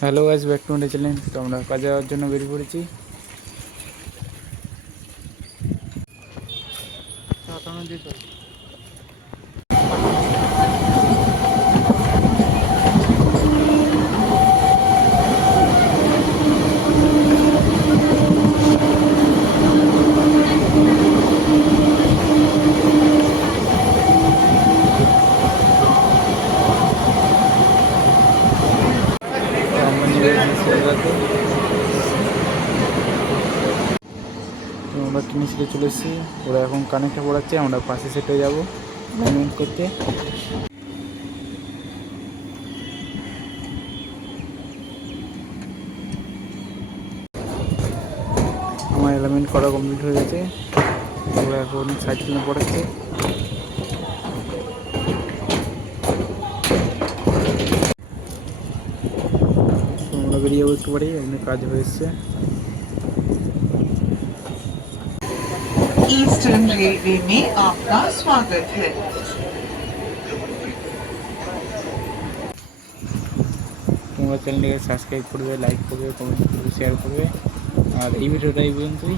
Hello guys, back to my channel. তো আমরা কাজে যাওয়ার জন্য বেরিয়ে পড়েছি। আমরা নিয়ে গেছি শিয়ালদাতে। তো আমরা ট্রেনে সিটে চলে এসেছি। ওরা এখন কানেক্টে পড়াচ্ছে, আমরা পাশে সেটে যাবো অ্যালাইনমেন্ট করতে। আমার অ্যালাইনমেন্ট করা কমপ্লিট হয়ে গেছে। ওরা এখন সাইড প্লেনে পড়াচ্ছে। তো আমরা বেরিয়ে যাবো একটু বাড়ি, অনেক কাজ হয়ে এসছে। ईस्टर्न रेलवे में आपका स्वागत है। তোমরা চ্যানেলটিকে সাবস্ক্রাইব করবে, লাইক করবে, কমেন্ট করবে, শেয়ার করবে। আর এই ভিডিওটা এই পর্যন্তই।